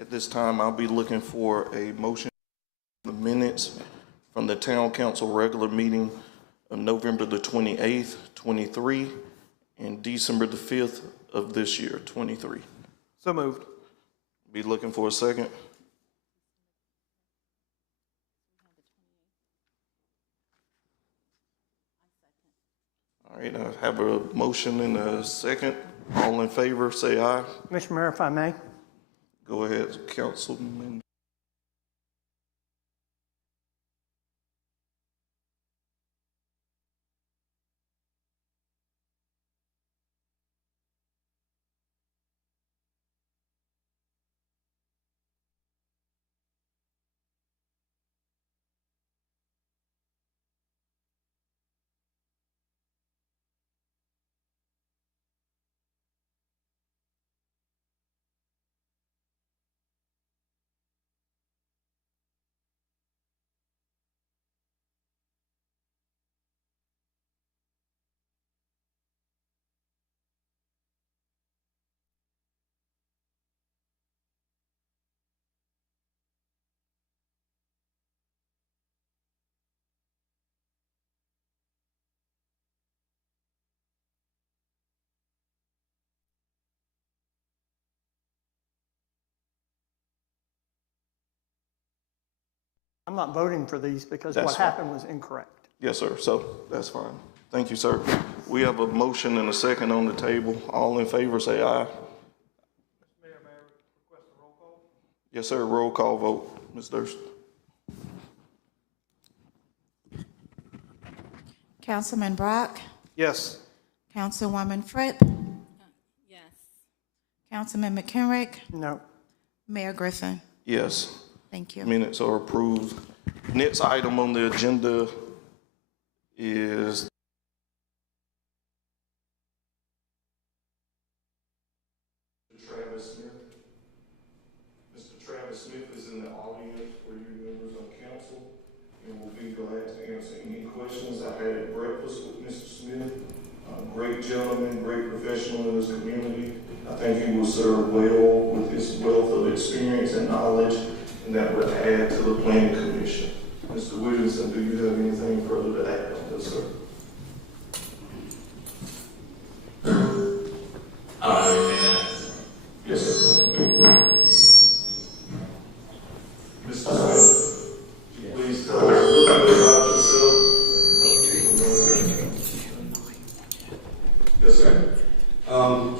At this time, I'll be looking for a motion for the minutes from the Town Council regular meeting of November the 28th, 23, and December the 5th of this year, 23. So moved. Be looking for a second. All right, I have a motion and a second. All in favor, say aye. Mr. Mayor, if I may. Go ahead, Councilman. I'm not voting for these because That's what fine. happened was incorrect. Yes, sir. So that's fine. Thank you, sir. We have a motion and a second on the table. All in favor, say aye. Mayor, may I request a roll call? Yes, sir. Roll call vote. Ms. Durst. Councilman Brock, Yes. Councilwoman Fripp, Yes. Councilman McKenrick, No. Mayor Griffin. Yes. Thank you. Minutes are approved. Next item on the agenda is Travis Smith. Mr. Travis Smith is in the audience for you members of council and will be glad to answer any questions. I had breakfast with Mr. Smith. Great gentleman, great professional in his community. I think he will serve well with his wealth of experience and knowledge, and that would add to the planning commission. Mr. Williamson, do you have anything further to add on this, sir? Yes, sir. Mr. Smith, please tell us a little bit about yourself. Yes, sir.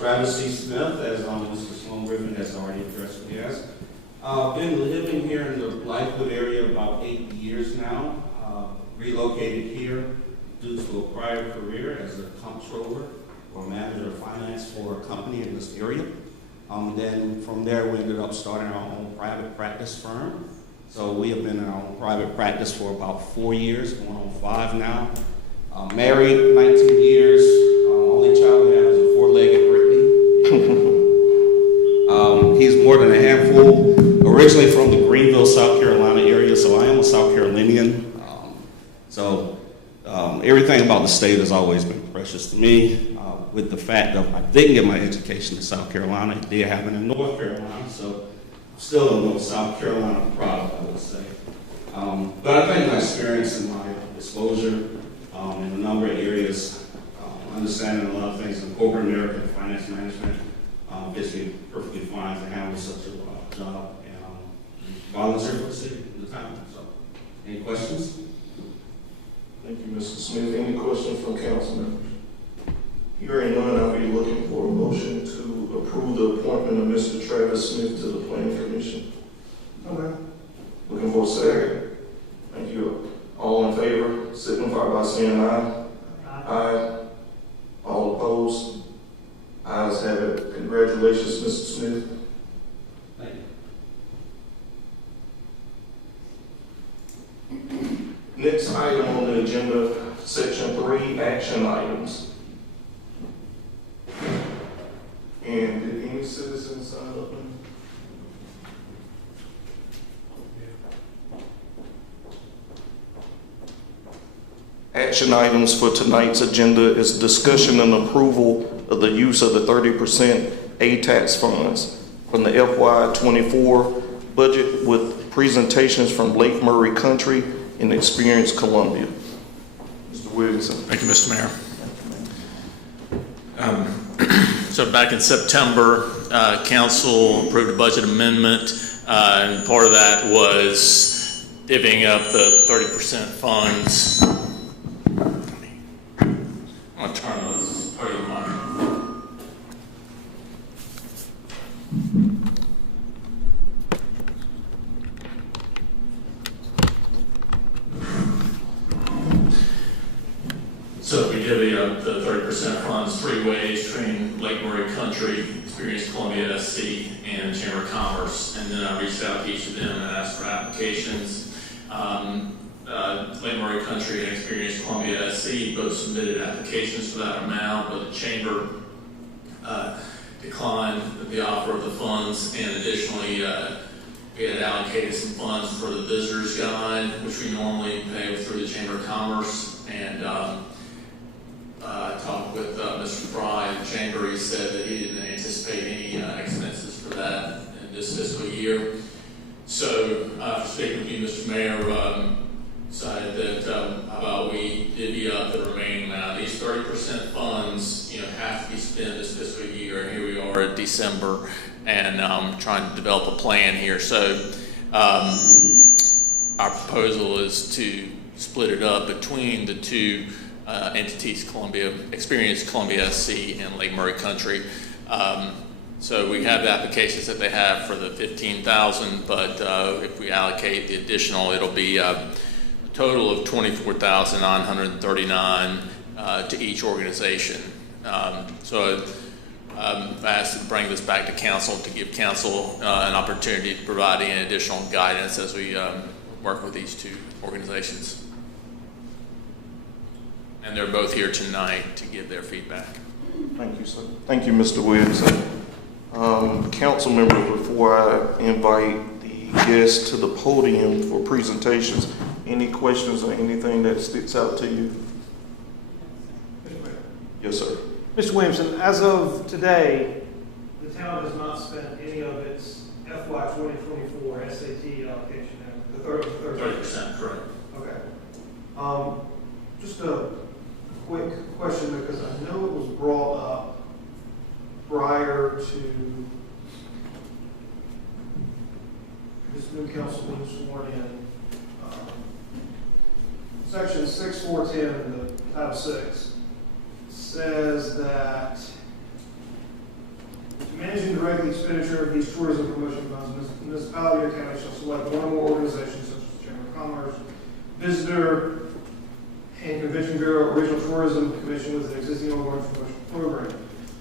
Travis C. Smith, as Mr. Sloan Griffin has already addressed me as. Been living here in the Blythewood area about 8 years now. Relocated here due to a prior career as a comptroller or manager of finance for a company in this area. Then from there, we ended up starting our own private practice firm. So we have been in our own private practice for about 4 years, going on 5 now. Married 19 years. Only child we have is a 4-legged Brittany. He's more than a handful. Originally from the Greenville, South Carolina area, so I am a South Carolinian. Everything about the state has always been precious to me. With the fact that I didn't get my education in South Carolina, it did happen in North Carolina, so I'm still a little South Carolina product, I would say. But I think my experience and my exposure in a number of areas, understanding a lot of things in corporate America and finance management, gets me perfectly fine to handle such a job and volunteer for the city at the time. So, any questions? Thank you, Mr. Smith. Any questions from council members? Hearing none, I'll be looking for a motion to approve the appointment of Mr. Travis Smith to the Planning Commission. Okay. Looking for a second. Thank you. All in favor, signify by saying aye. Aye. All opposed? Ayes have it. Congratulations, Mr. Smith. Thank you. Next item on the agenda, section 3, action items. And did any citizens sign up? Action items for tonight's agenda is discussion and approval of the use of the 30% A-tax funds. from the FY '24 budget with presentations from Lake Murray Country and Experience Columbia. Mr. Williamson. Thank you, Mr. Mayor. So back in September, council approved a budget amendment, and part of that was divvying up the 30% funds. I'm going to turn this part of the mic. So we divvy up the 30% funds 3 ways: between Lake Murray Country, Experience Columbia SC, and Chamber of Commerce. And then I reached out to each of them and asked for applications. Lake Murray Country and Experience Columbia SC both submitted applications for that amount, but the Chamber declined the offer of the funds, and additionally we had allocated some funds for the Visitor's Guide, which we normally pay through the Chamber of Commerce. And I talked with Mr. Fry in the Chamber. He said that he didn't anticipate any expenses for that in this fiscal year. So after speaking with you, Mr. Mayor, decided that how about we divvy up the remaining amount. These 30% funds, have to be spent this fiscal year, and here we are at December, and trying to develop a plan here. So our proposal is to split it up between the two entities, Experience Columbia SC and Lake Murray Country. So we have the applications that they have for the $15,000, but if we allocate the additional, it'll be a total of $24,939 to each organization. So I've asked to bring this back to council to give council an opportunity to provide any additional guidance as we work with these two organizations. And they're both here tonight to give their feedback. Thank you, sir. Thank you, Mr. Williamson. Council members, before I invite the guests to the podium for presentations, any questions or anything that sticks out to you? Yes, sir. Mr. Williamson, as of today, the town has not spent any of its FY 2024 SAT allocation, the 30%, correct. Okay. Just a quick question, because I know it was brought up prior to this new council being sworn in. Section 6410 in the Title 6 says that to manage and direct the expenditure of these tourism promotion funds, municipality or county shall select one or more organizations such as the Chamber of Commerce, Visitor and Convention Bureau, or Regional Tourism Commission with an existing ongoing promotion program.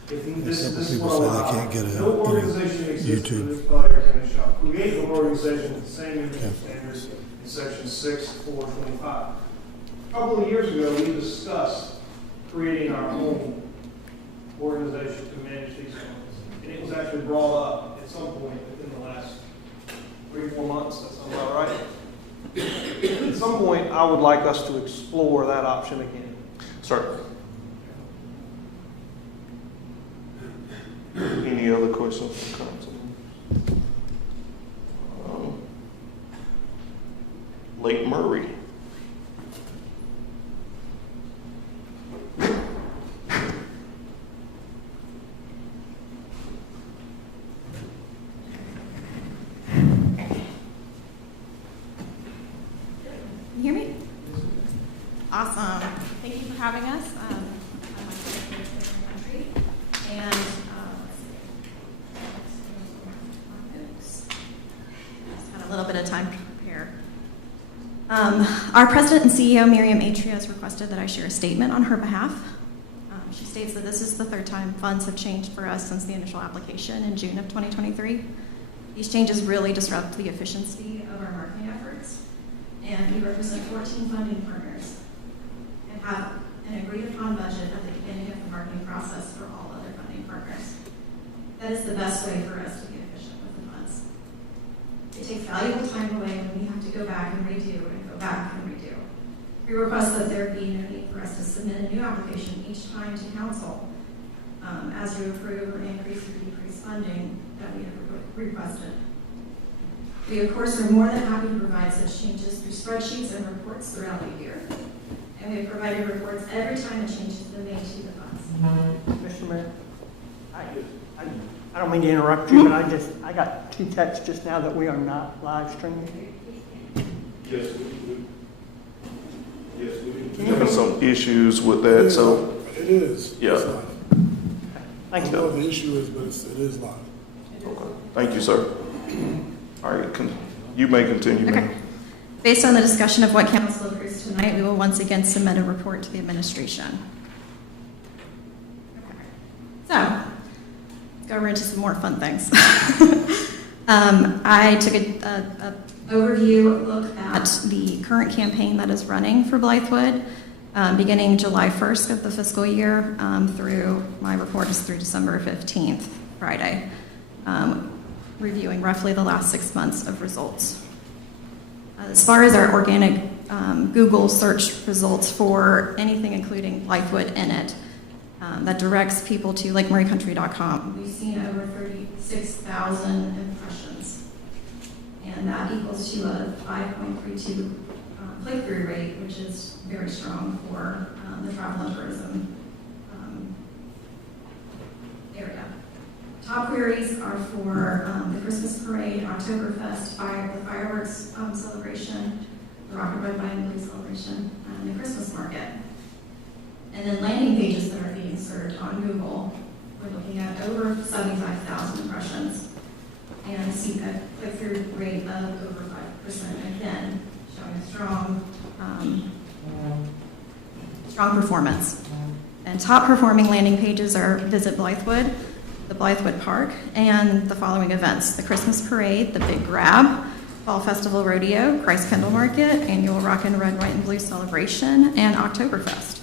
If this will allow, no organization exists in the municipality or county shall create an organization with the same industry standards in section 6.425. A couple of years ago, we discussed creating our own organization to manage these funds. And it was actually brought up at some point within the last 3 or 4 months. That sounds about right. At some point, I would like us to explore that option again. Certainly. Any other questions from council? Lake Murray. Can you hear me? Awesome. Thank you for having us. And had a little bit of time to prepare. Our president and CEO, Miriam Atria, has requested that I share a statement on her behalf. She states that this is the 3rd time funds have changed for us since the initial application in June of 2023. These changes really disrupt the efficiency of our marketing efforts. And we represent 14 funding partners and have an agreed upon budget at the beginning of the marketing process for all other funding partners. That is the best way for us to be efficient with the funds. It takes valuable time away when we have to go back and redo and go back and redo. We request that there be no need for us to submit a new application each time to council as you approve or increase or decrease funding that we have requested. We, of course, are more than happy to provide such changes through spreadsheets and reports throughout the year. And we have provided reports every time a change has been made to the funds. Mr. Mayor, I don't mean to interrupt you, but I got two texts just now that we are not live streaming. Yes, we having some issues with that, so. It is. Yeah. It's live. I Thank don't know you. what the issue is, but it is live. Okay. Thank you, sir. All right, you may continue, ma'am. Okay. Based on the discussion of what council approves tonight, we will once again submit a report to the administration. So, let's go into some more fun things. I took a overview look at the current campaign that is running for Blythewood, beginning July 1st of the fiscal year through, my report is through December 15th, Friday, reviewing roughly the last 6 months of results. As far as our organic Google search results for anything including Blythewood in it, that directs people to lakemarycountry.com, we've seen over 36,000 impressions. And that equals to a 5.32 click-through rate, which is very strong for the travel and tourism area. Top queries are for the Christmas parade, Oktoberfest, the fireworks celebration, the Rock and Red, White, and Blue celebration, and the Christmas market. And then landing pages that are being served on Google, we're looking at over 75,000 impressions and see a click-through rate of over 5%, again, showing a strong performance. And top performing landing pages are Visit Blythewood, the Blythewood Park, and the following events: the Christmas Parade, the Big Grab, Fall Festival Rodeo, Christ Kendall Market, Annual Rock and Red, White, and Blue Celebration, and Oktoberfest.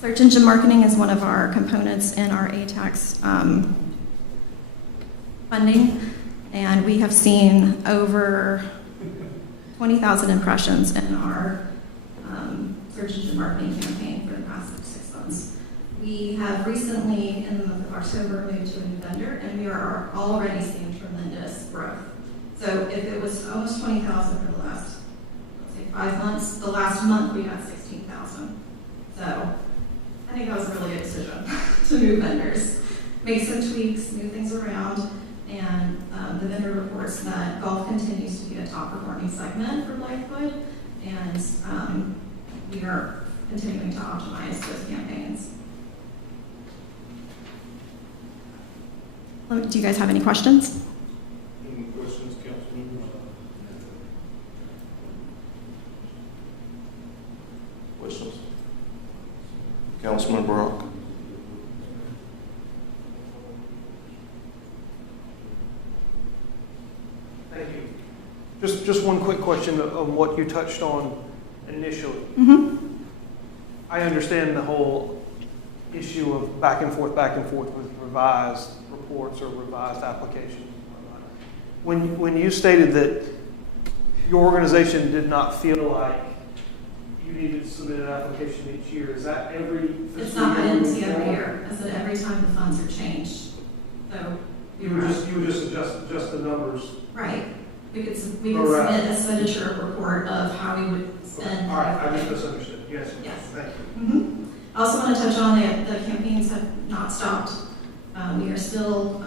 Search engine marketing is one of our components in our ATAX funding, and we have seen over 20,000 impressions in our search engine marketing campaign for the past 6 months. We have recently, in the month of October, moved to a new vendor, and we are already seeing tremendous growth. So if it was almost 20,000 for the last, let's say, 5 months, the last month we got 16,000. So I think that was a really good decision to move vendors, make some tweaks, move things around, and the vendor reports that golf continues to be a top performing segment for Blythewood, and we are continuing to optimize those campaigns. Do you guys have any questions? Any questions, council members? Questions? Councilman Brock? Thank you. Just one quick question on what you touched on initially. Mm-hmm. I understand the whole issue of back and forth with revised reports or revised applications and whatnot. When you stated that your organization did not feel like you needed to submit an application each year, is that every fiscal year? It's not, I didn't see every year. I said every time the funds are changed. So You would just adjust the numbers. right. We could Right. submit a expenditure report of how we would spend. All right, I just misunderstood. Yes. Yes. Thank you. I also want to touch on that the campaigns have not stopped. We are still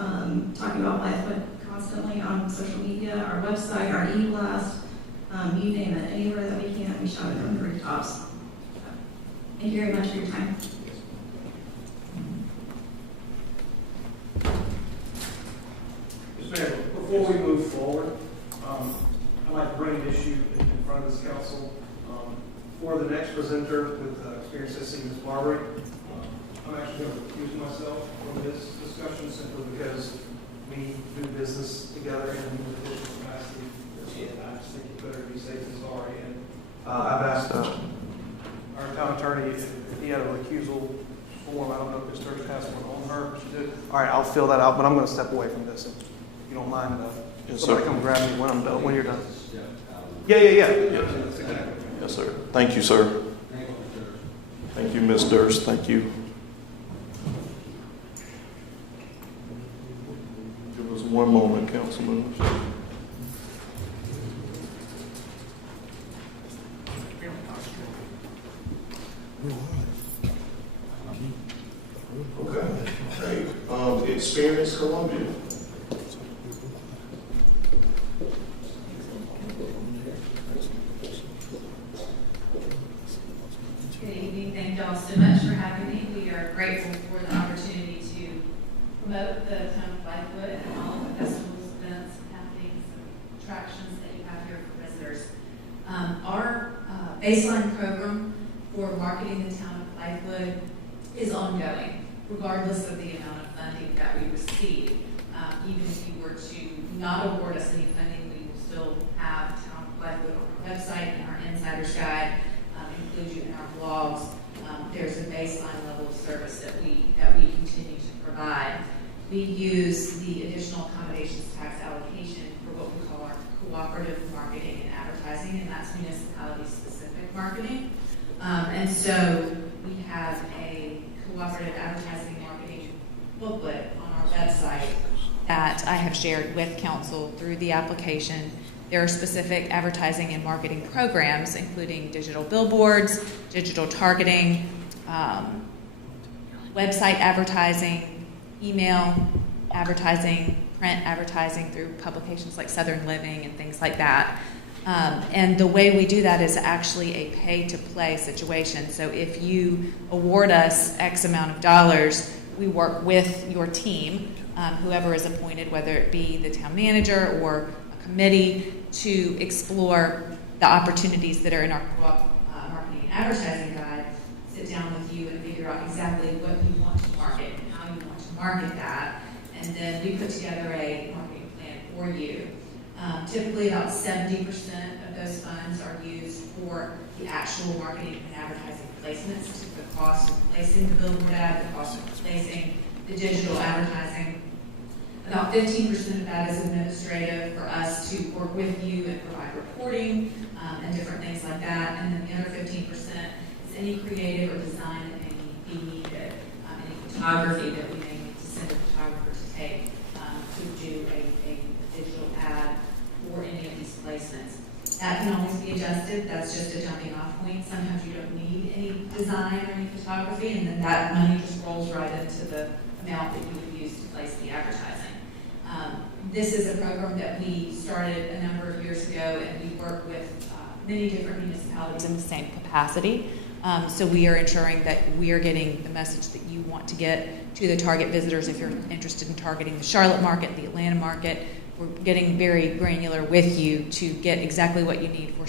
talking about Blythewood constantly on social media, our website, our e-blast, you name it, anywhere that we can, we shout it from the rooftops. Thank you very much for your time. Mr. Mayor, before we move forward, I'd like to bring an issue in front of this council. For the next presenter with experience as Ms. Barbary, I'm actually going to recuse myself from this discussion simply because we do business together in an official capacity. And I just think it's better to be safe than sorry. And I've asked our town attorney if he had a recusal form. I don't know if Ms. Sturgis has one on her. She did. All right, I'll fill that out, but I'm going to step away from this. If you don't mind, Yes, somebody sir. come grab me when I'm done, when you're done. Yes, Yeah. That's exactly. Yes, sir. Thank you, sir. Thank Thank you, Ms. Durst. Thank you. Give us one moment, council members. Okay. Hey, Experience Columbia. Good evening. Thank y'all so much for having me. We are grateful for the opportunity to promote the town of Blythewood and all of the festivals, events, happenings, and attractions that you have here for visitors. Our baseline program for marketing the town of Blythewood is ongoing, regardless of the amount of funding that we receive. Even if you were to not award us any funding, we will still have Town of Blythewood on our website and our Insider's Guide, include you in our blogs. There's a baseline level of service that we continue to provide. We use the additional accommodations tax allocation for what we call our cooperative marketing and advertising, and that's municipality-specific marketing. And so we have a cooperative advertising marketing booklet on our website that I have shared with council through the application. There are specific advertising and marketing programs, including digital billboards, digital targeting, website advertising, email advertising, print advertising through publications like Southern Living and things like that. And the way we do that is actually a pay-to-play situation. So if you award us X amount of dollars, we work with your team, whoever is appointed, whether it be the town manager or a committee, to explore the opportunities that are in our marketing and advertising guide, sit down with you and figure out exactly what you want to market and how you want to market that. And then we put together a marketing plan for you. Typically about 70% of those funds are used for the actual marketing and advertising placements, the cost of placing the billboard ad, the cost of placing the digital advertising. About 15% of that is administrative for us to work with you and provide reporting and different things like that. And then the other 15% is any creative or design that may be needed, any photography that we may need to send a photographer to take to do a digital ad for any of these placements. That can always be adjusted. That's just a jumping off point. Sometimes you don't need any design or any photography, and then that money just rolls right into the amount that you would use to place the advertising. This is a program that we started a number of years ago, and we work with many different municipalities in the same capacity. So we are ensuring that we are getting the message that you want to get to the target visitors. If you're interested in targeting the Charlotte market, the Atlanta market, we're getting very granular with you to get exactly what you need for